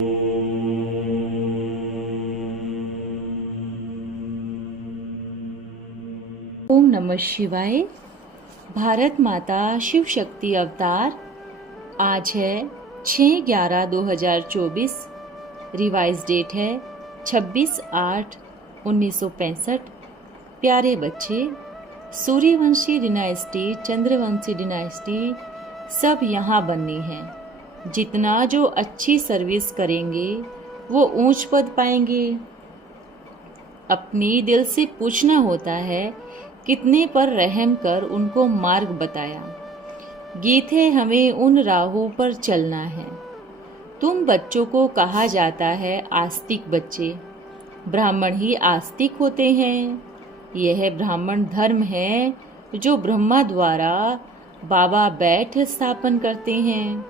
ओम नमः शिवाय। भारत माता शिव शक्ति अवतार। आज है 6/11/2024। रिवाइज डेट है 26/8/1965। प्यारे बच्चे, सूर्यवंशी डिनाइस्टी, चंद्रवंशी डिनाइस्टी सब यहाँ बननी है। जितना जो अच्छी सर्विस करेंगे वो ऊंच पद पाएंगे। अपनी दिल से पूछना होता है कितने पर रहम कर उनको मार्ग बताया। गीत है हमें उन राहों पर चलना है। तुम बच्चों को कहा जाता है आस्तिक बच्चे। ब्राह्मण ही आस्तिक होते हैं। यह ब्राह्मण धर्म है जो ब्रह्मा द्वारा बाबा बैठ स्थापन करते हैं।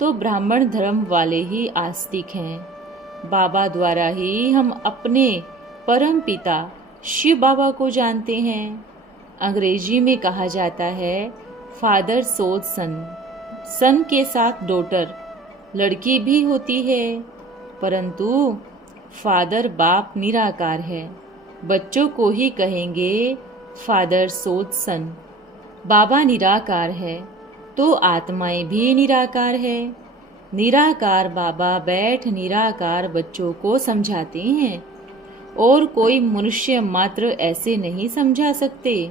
तो ब्राह्मण धर्म वाले ही आस्तिक हैं। बाबा द्वारा ही हम अपने परम पिता शिव बाबा को जानते हैं। अंग्रेजी में कहा जाता है फादर सोज सन। सन के साथ डॉटर लड़की भी होती है, परंतु फादर बाप निराकार है। बच्चों को ही कहेंगे फादर सोज सन। बाबा निराकार है तो आत्माएं भी निराकार है। निराकार बाबा बैठ निराकार बच्चों को समझाते हैं और कोई मनुष्य मात्र ऐसे नहीं समझा सकते।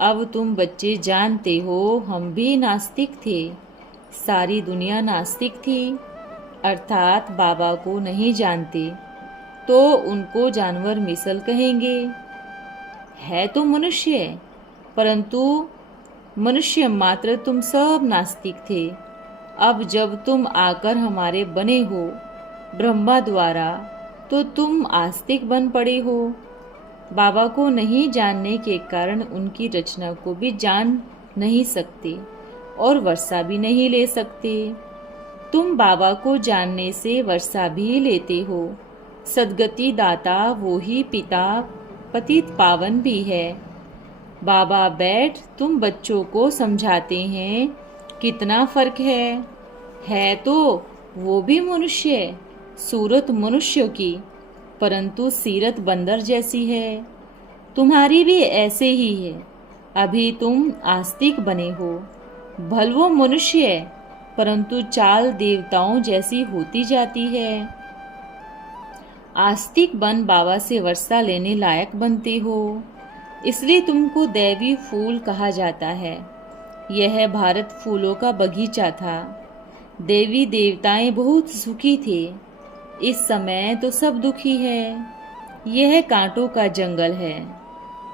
अब तुम बच्चे जानते हो हम भी नास्तिक थे। सारी दुनिया नास्तिक थी, अर्थात बाबा को नहीं जानते तो उनको जानवर मिसल कहेंगे। है तो मनुष्य, परंतु मनुष्य मात्र तुम सब नास्तिक थे। अब जब तुम आकर हमारे बने हो ब्रह्मा द्वारा तो तुम आस्तिक बन पड़े हो। बाबा को नहीं जानने के कारण उनकी रचना को भी जान नहीं सकते और वर्षा भी नहीं ले सकते। तुम बाबा को जानने से वर्षा भी लेते हो। सद्गति दाता वो ही पिता पतित पावन भी है। बाबा बैठ तुम बच्चों को समझाते हैं कितना फर्क है तो वो भी मनुष्य, सूरत मनुष्यों की, परंतु सीरत बंदर जैसी है। तुम्हारी भी ऐसे ही है। अभी तुम आस्तिक बने हो। भलवो मनुष्य है, परंतु चाल देवताओं जैसी होती जाती है। आस्तिक बन बाबा से वर्षा लेने लायक बनते हो, इसलिए तुमको दैवी फूल कहा जाता है। यह भारत फूलों का बगीचा था। देवी देवताएं बहुत सुखी थे। इस समय तो सब दुखी है। यह कांटों का जंगल है।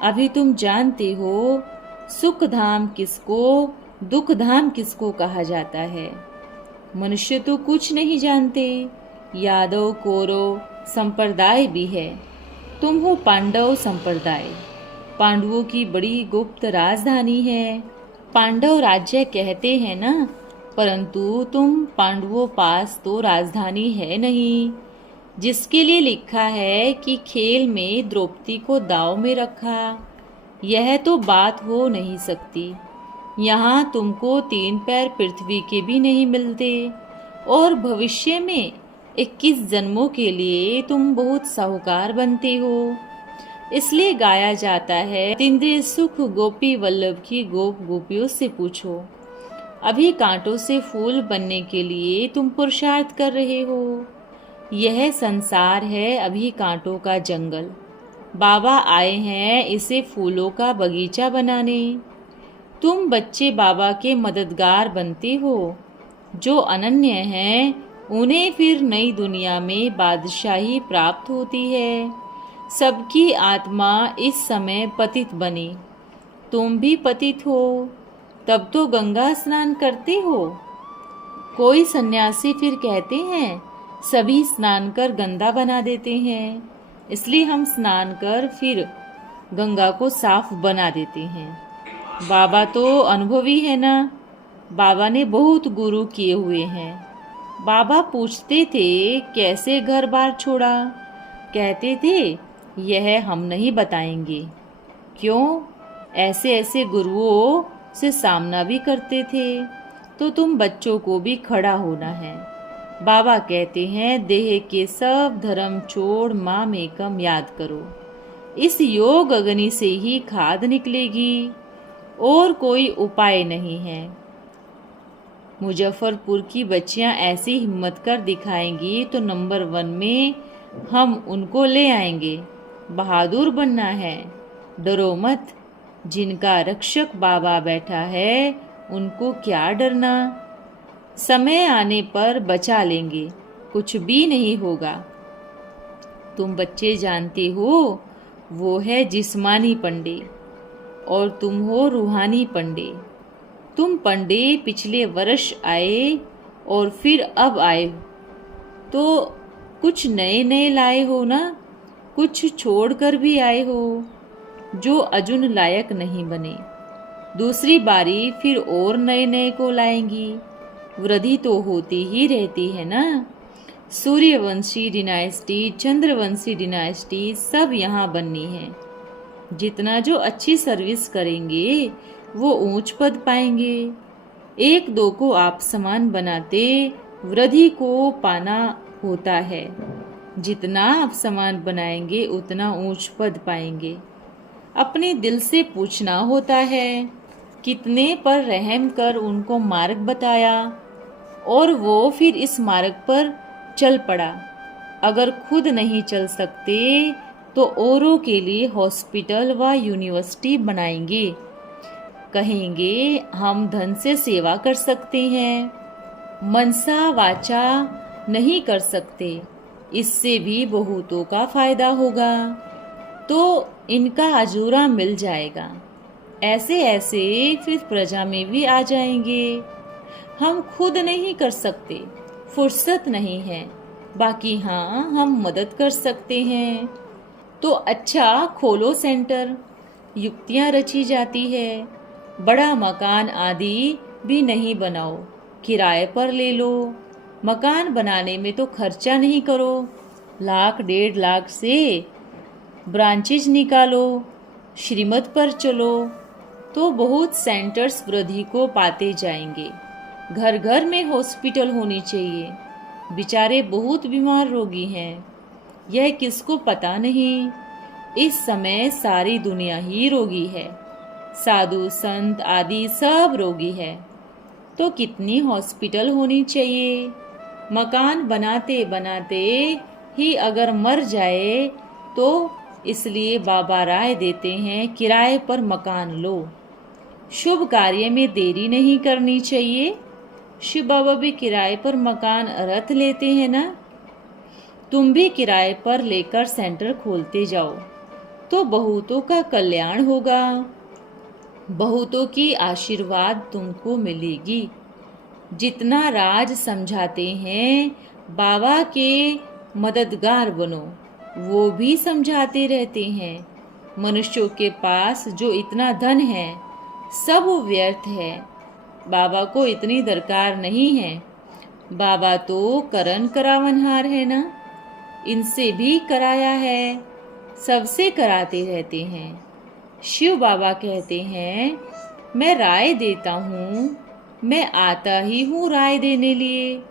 अभी तुम जानते हो सुख धाम किसको, दुख धाम किसको कहा जाता है। मनुष्य तो कुछ नहीं जानते। यादव कौरव संप्रदाय भी है। तुम हो पांडव संप्रदाय। पांडवों की बड़ी गुप्त राजधानी है। पांडव राज्य कहते हैं ना, परंतु तुम पांडवों पास तो राजधानी है नहीं, जिसके लिए लिखा है कि खेल में द्रौपदी को दांव में रखा। यह तो बात हो नहीं सकती। यहाँ तुमको 3 पैर पृथ्वी के भी नहीं मिलते और भविष्य में 21 जन्मों के लिए तुम बहुत साहूकार बनते हो। इसलिए गाया जाता है तिंद्रे सुख गोपी वल्लभ की गोप गोपियों से पूछो। अभी कांटों से फूल बनने के लिए तुम पुरुषार्थ कर रहे हो। यह संसार है अभी कांटों का जंगल। बाबा आए हैं इसे फूलों का बगीचा बनाने। तुम बच्चे बाबा के मददगार बनते हो। जो अनन्य हैं उन्हें फिर नई दुनिया में बादशाही प्राप्त होती है। सबकी आत्मा इस समय पतित बनी। तुम भी पतित हो, तब तो गंगा स्नान करते हो। कोई सन्यासी फिर कहते हैं सभी स्नान कर गंदा बना देते हैं, इसलिए हम स्नान कर फिर गंगा को साफ बना देते हैं। बाबा तो अनुभवी है ना। बाबा ने बहुत गुरु किए हुए हैं। बाबा पूछते थे कैसे घर बार छोड़ा, कहते थे यह हम नहीं बताएंगे। क्यों? ऐसे ऐसे गुरुओं से सामना भी करते थे। तो तुम बच्चों को भी खड़ा होना है। बाबा कहते हैं देह के सब धर्म छोड़ माम एकम याद करो। इस योग अग्नि से ही खाद निकलेगी, और कोई उपाय नहीं है। मुजफ्फरपुर की बच्चियां ऐसी हिम्मत कर दिखाएंगी तो नंबर 1 में हम उनको ले आएंगे। बहादुर बनना है, डरो मत। जिनका रक्षक बाबा बैठा है उनको क्या डरना। समय आने पर बचा लेंगे, कुछ भी नहीं होगा। तुम बच्चे जानते हो, वो है जिस्मानी पंडे और तुम हो रूहानी पंडे। तुम पंडे पिछले वर्ष आए और फिर अब आए, तो कुछ नए नए लाए हो ना, कुछ छोड़कर भी आए हो जो अजुन लायक नहीं बने। दूसरी बारी फिर और नए नए को लाएंगी। वृद्धि तो होती ही रहती है ना। सूर्यवंशी डिनाइस्टी, चंद्रवंशी डिनाइस्टी सब यहाँ बननी है। जितना जो अच्छी सर्विस करेंगे वो ऊंच पद पाएंगे। 1-2 को आप समान बनाते वृद्धि को पाना होता है। जितना आप समान बनाएंगे उतना ऊंच पद पाएंगे। अपने दिल से पूछना होता है, कितने पर रहम कर उनको मार्ग बताया और वो फिर इस मार्ग पर चल पड़ा। अगर खुद नहीं चल सकते तो औरों के लिए हॉस्पिटल व यूनिवर्सिटी बनाएंगे। कहेंगे हम धन से सेवा कर सकते हैं, मनसा वाचा नहीं कर सकते, इससे भी बहुतों का फायदा होगा, तो इनका अजूरा मिल जाएगा। ऐसे ऐसे फिर प्रजा में भी आ जाएंगे। हम खुद नहीं कर सकते, फुर्सत नहीं है, बाकी हाँ हम मदद कर सकते हैं। तो अच्छा खोलो सेंटर। युक्तियाँ रची जाती है। बड़ा मकान आदि भी नहीं बनाओ, किराए पर ले लो। मकान बनाने में तो खर्चा नहीं करो, 1-1.5 लाख से ब्रांचेज निकालो, श्रीमत पर चलो, तो बहुत सेंटर्स वृद्धि को पाते जाएंगे। घर घर में हॉस्पिटल होनी चाहिए। बेचारे बहुत बीमार रोगी हैं, यह किसको पता नहीं। इस समय सारी दुनिया ही रोगी है, साधु संत आदि सब रोगी है। तो कितनी हॉस्पिटल होनी चाहिए। मकान बनाते बनाते ही अगर मर जाए तो इसलिए बाबा राय देते हैं किराए पर मकान लो। शुभ कार्य में देरी नहीं करनी चाहिए। शिव बाबा भी किराए पर मकान रथ लेते हैं ना। तुम भी किराए पर लेकर सेंटर खोलते जाओ तो बहुतों का कल्याण होगा, बहुतों की आशीर्वाद तुमको मिलेगी। जितना राज समझाते हैं बाबा के मददगार बनो, वो भी समझाते रहते हैं। मनुष्यों के पास जो इतना धन है सब व्यर्थ है, बाबा को इतनी दरकार नहीं है। बाबा तो करन करावनहार है ना, इनसे भी कराया है, सबसे कराते रहते हैं। शिव बाबा कहते हैं मैं राय देता हूँ, मैं आता ही हूँ राय देने लिए।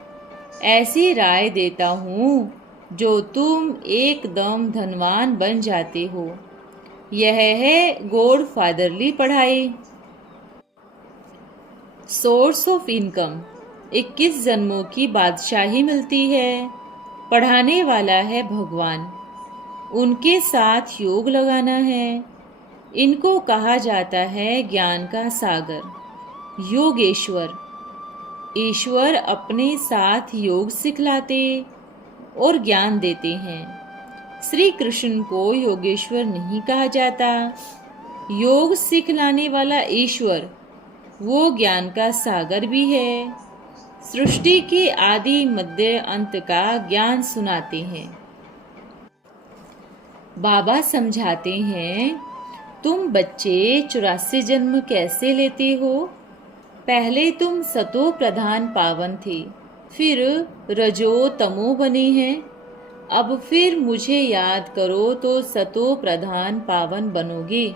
ऐसी राय देता हूँ जो तुम एकदम धनवान बन जाते हो। यह है गॉड फादरली पढ़ाई। सोर्स ऑफ इनकम 21 जन्मों की बादशाही मिलती है। पढ़ाने वाला है भगवान, उनके साथ योग लगाना है। इनको कहा जाता है ज्ञान का सागर, योगेश्वर। ईश्वर अपने साथ योग सिखलाते और ज्ञान देते हैं। श्री कृष्ण को योगेश्वर नहीं कहा जाता। योग सिखलाने वाला ईश्वर वो ज्ञान का सागर भी है। सृष्टि के आदि मध्य अंत का ज्ञान सुनाते हैं। बाबा समझाते हैं तुम बच्चे 84 जन्म कैसे लेते हो। पहले तुम सतो प्रधान पावन थे, फिर रजो तमो बने हैं। अब फिर मुझे याद करो तो सतो प्रधान पावन बनोगे।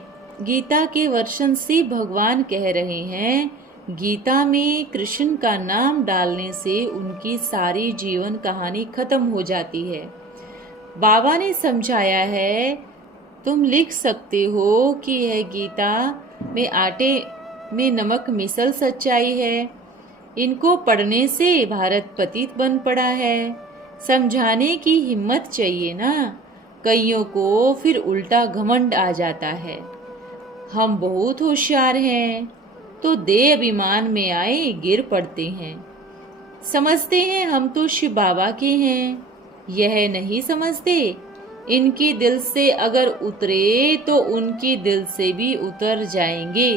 गीता के वर्षन से भगवान कह रहे हैं गीता में कृष्ण का नाम डालने से उनकी सारी जीवन कहानी खत्म हो जाती है। बाबा ने समझाया है, तुम लिख सकते हो कि यह गीता में आटे में नमक मिसल सच्चाई है। इनको पढ़ने से भारत पतित बन पड़ा है। समझाने की हिम्मत चाहिए ना। कईयों को फिर उल्टा घमंड आ जाता है, हम बहुत होशियार हैं, तो देह अभिमान में आए गिर पड़ते हैं। समझते हैं हम तो शिव बाबा के हैं, यह नहीं समझते इनकी दिल से अगर उतरे तो उनकी दिल से भी उतर जाएंगे।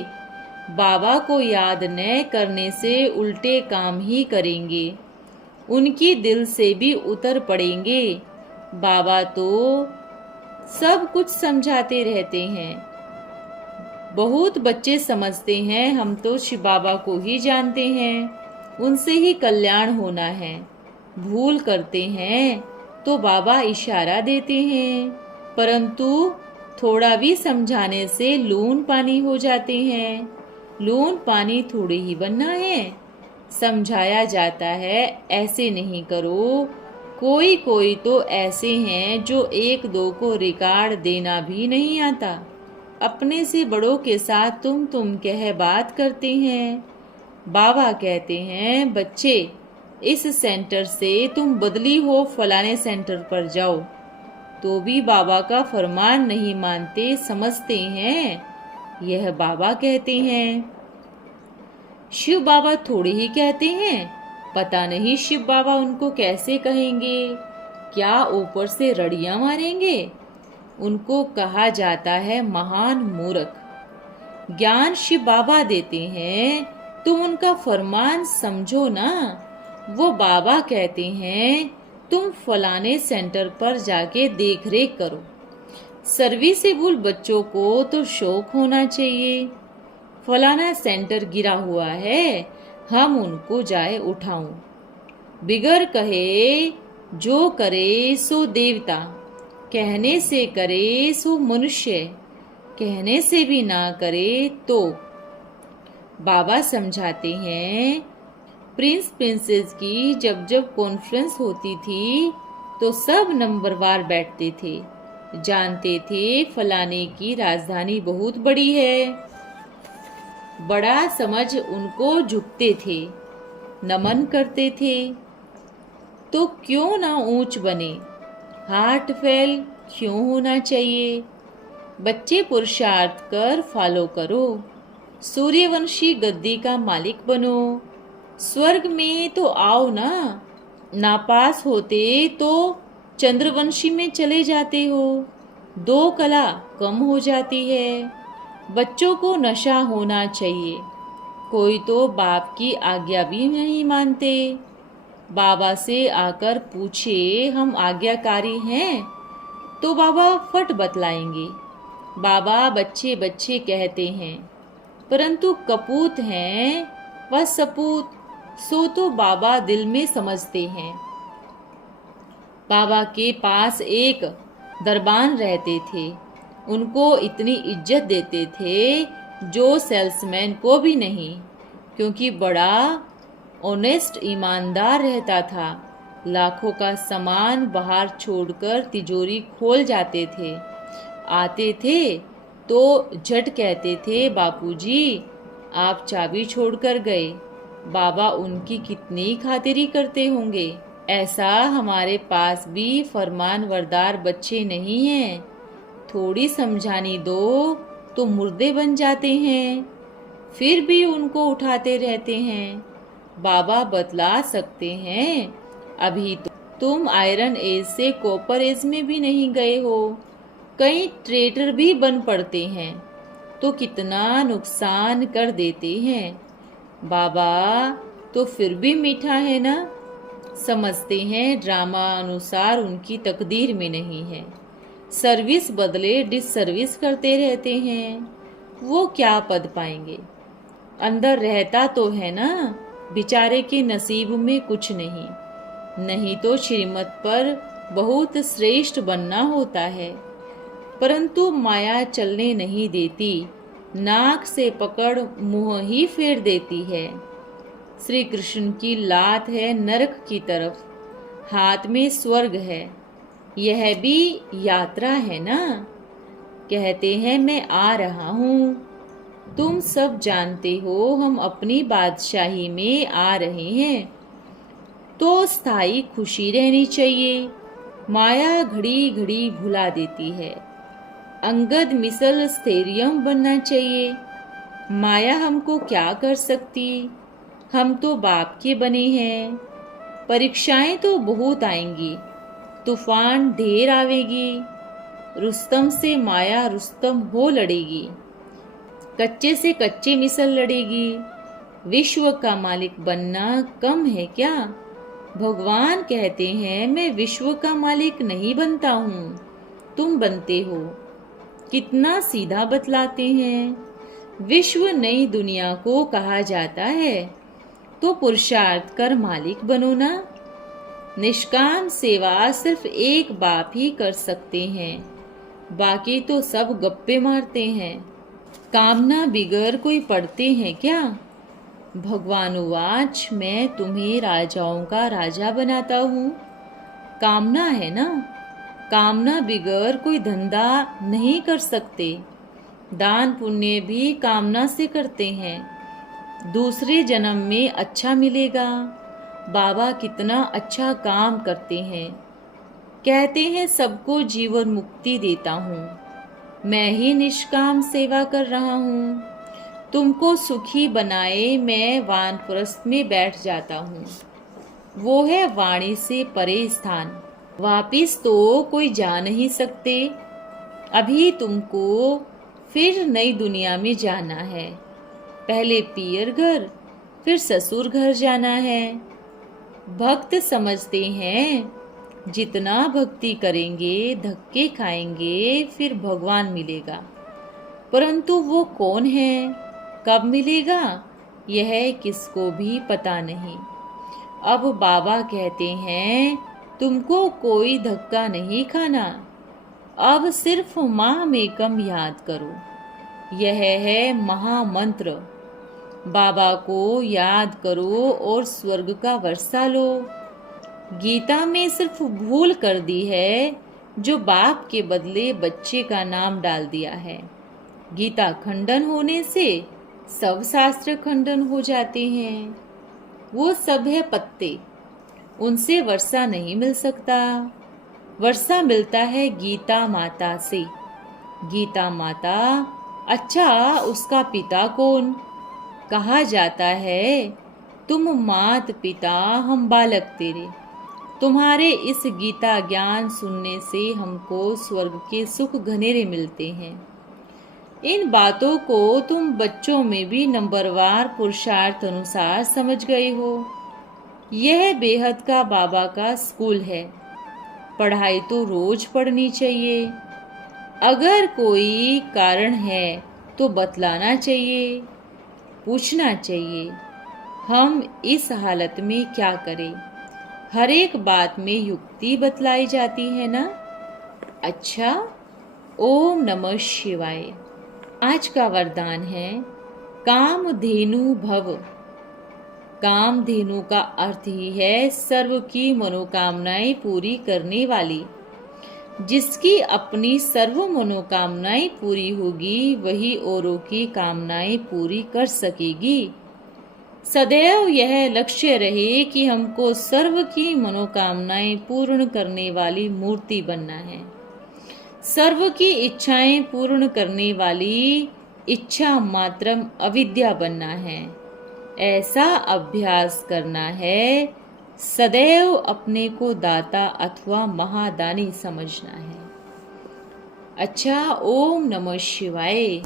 बाबा को याद न करने से उल्टे काम ही करेंगे, उनकी दिल से भी उतर पड़ेंगे। बाबा तो सब कुछ समझाते रहते हैं। बहुत बच्चे समझते हैं हम तो शिव बाबा को ही जानते हैं, उनसे ही कल्याण होना है। भूल करते हैं तो बाबा इशारा देते हैं, परंतु थोड़ा भी समझाने से लून पानी हो जाते हैं। लून पानी थोड़े ही बनना है। समझाया जाता है ऐसे नहीं करो। कोई कोई तो ऐसे हैं जो एक दो को रिकॉर्ड देना भी नहीं आता। अपने से बड़ों के साथ तुम कह बात करते हैं। बाबा कहते हैं, बच्चे इस सेंटर से तुम बदली हो फलाने सेंटर पर जाओ, तो भी बाबा का फरमान नहीं मानते, समझते हैं यह बाबा कहते हैं। शिव बाबा थोड़े ही कहते हैं, पता नहीं शिव बाबा उनको कैसे कहेंगे, क्या ऊपर से रड़ियां मारेंगे। उनको कहा जाता है महान मूर्ख। ज्ञान शिव बाबा देते हैं, तुम उनका फरमान समझो ना। वो बाबा कहते हैं तुम फलाने सेंटर पर जाके देख रेख करो। सर्विसेबल बच्चों को तो शौक होना चाहिए। फलाना सेंटर गिरा हुआ है, हम उनको जाए उठाऊं। बिगर कहे जो करे सो देवता, कहने से करे सो मनुष्य, कहने से भी ना करे तो। बाबा समझाते हैं, प्रिंस प्रिंसेस की जब जब कॉन्फ्रेंस होती थी तो सब नंबरवार बैठते थे। जानते थे फलाने की राजधानी बहुत बड़ी है। बड़ा समझ उनको झुकते थे, नमन करते थे। तो क्यों ना ऊंच बने, हार्ट फेल क्यों होना चाहिए। बच्चे पुरुषार्थ कर फॉलो करो। सूर्यवंशी गद्दी का मालिक बनो। स्वर्ग में तो आओ ना, नापास होते तो चंद्रवंशी में चले जाते हो। दो कला कम हो जाती है। बच्चों को नशा होना चाहिए। कोई तो बाप की आज्ञा भी नहीं मानते। बाबा से आकर पूछे हम आज्ञाकारी हैं, तो बाबा फट बतलाएंगे। बाबा बच्चे बच्चे कहते हैं, परंतु कपूत हैं व सपूत, सो तो बाबा दिल में समझते हैं। बाबा के पास एक दरबान रहते थे, उनको इतनी इज्जत देते थे जो सेल्समैन को भी नहीं, क्योंकि बड़ा ऑनेस्ट ईमानदार रहता था। लाखों का सामान बाहर छोड़कर तिजोरी खोल जाते थे। आते थे तो झट कहते थे, बापूजी आप चाबी छोड़कर गए। बाबा उनकी कितनी खातिरी करते होंगे। ऐसा हमारे पास भी फरमानवरदार बच्चे नहीं हैं। थोड़ी समझानी दो तो मुर्दे बन जाते हैं, फिर भी उनको उठाते रहते हैं। बाबा बतला सकते हैं, अभी तो तुम आयरन एज से कॉपर एज में भी नहीं गए हो। कई ट्रेडर भी बन पड़ते हैं तो कितना नुकसान कर देते हैं। बाबा तो फिर भी मीठा है ना। समझते हैं ड्रामा अनुसार उनकी तकदीर में नहीं है। सर्विस बदले डिससर्विस करते रहते हैं। वो क्या पद पाएंगे। अंदर रहता तो है ना, बेचारे के नसीब में कुछ नहीं तो श्रीमत पर बहुत श्रेष्ठ बनना होता है, परंतु माया चलने नहीं देती। नाक से पकड़ मुंह ही फेर देती है। श्री कृष्ण की लात है नरक की तरफ, हाथ में स्वर्ग है। यह भी यात्रा है ना। कहते हैं मैं आ रहा हूँ। तुम सब जानते हो हम अपनी बादशाही में आ रहे हैं, तो स्थायी खुशी रहनी चाहिए। माया घड़ी घड़ी भुला देती है। अंगद मिसल स्थैर्यम बनना चाहिए। माया हमको क्या कर सकती, हम तो बाप के बने हैं। परीक्षाएं तो बहुत आएंगी, तूफान ढेर आवेगी। रुस्तम से माया रुस्तम हो लड़ेगी, कच्चे से कच्चे मिसल लड़ेगी। विश्व का मालिक बनना कम है क्या? भगवान कहते हैं मैं विश्व का मालिक नहीं बनता हूँ, तुम बनते हो। कितना सीधा बतलाते हैं। विश्व नई दुनिया को कहा जाता है, तो पुरुषार्थ कर मालिक बनो ना। निष्काम सेवा सिर्फ एक बाप ही कर सकते हैं, बाकी तो सब गप्पे मारते हैं। कामना बिगर कोई पढ़ते हैं क्या? भगवान उवाच मैं तुम्हें राजाओं का राजा बनाता हूँ। कामना है ना, कामना बिगर कोई धंधा नहीं कर सकते। दान पुण्य भी कामना से करते हैं, दूसरे जन्म में अच्छा मिलेगा। बाबा कितना अच्छा काम करते हैं। कहते हैं सबको जीवन मुक्ति देता हूँ, मैं ही निष्काम सेवा कर रहा हूँ। तुमको सुखी बनाए मैं वानप्रस्थ में बैठ जाता हूँ, वो है वाणी से परे स्थान। वापिस तो कोई जा नहीं सकते। अभी तुमको फिर नई दुनिया में जाना है। पहले पियर घर, फिर ससुर घर जाना है। भक्त समझते हैं जितना भक्ति करेंगे धक्के खाएंगे फिर भगवान मिलेगा, परंतु वो कौन है, कब मिलेगा, यह किसको भी पता नहीं। अब बाबा कहते हैं तुमको कोई धक्का नहीं खाना, अब सिर्फ माँ में कम याद करो। यह है महामंत्र। बाबा को याद करो और स्वर्ग का वर्षा लो। गीता में सिर्फ भूल कर दी है जो बाप के बदले बच्चे का नाम डाल दिया है। गीता खंडन होने से सब शास्त्र खंडन हो जाते हैं। वो सब है पत्ते, उनसे वर्षा नहीं मिल सकता। वर्षा मिलता है गीता माता से। गीता माता, अच्छा उसका पिता कौन? कहा जाता है तुम मात पिता हम बालक तेरे। तुम्हारे इस गीता ज्ञान सुनने से हमको स्वर्ग के सुख घनेरे मिलते हैं। इन बातों को तुम बच्चों में भी नंबरवार पुरुषार्थ अनुसार समझ गए हो। यह बेहद का बाबा का स्कूल है। पढ़ाई तो रोज पढ़नी चाहिए। अगर कोई कारण है तो बतलाना चाहिए, पूछना चाहिए हम इस हालत में क्या करें। हर एक बात में युक्ति बतलाई जाती है ना। अच्छा, ओम नमः शिवाय। आज का वरदान है कामधेनु भव। कामधेनु का अर्थ ही है सर्व की मनोकामनाएं पूरी करने वाली। जिसकी अपनी सर्व मनोकामनाएं पूरी होगी वही औरों की कामनाएं पूरी कर सकेगी। सदैव यह लक्ष्य रहे कि हमको सर्व की मनोकामनाएं पूर्ण करने वाली मूर्ति बनना है। सर्व की इच्छाएं पूर्ण करने वाली इच्छा मात्रम अविद्या बनना है। ऐसा अभ्यास करना है। सदैव अपने को दाता अथवा महादानी समझना है। अच्छा, ओम नमः शिवाय।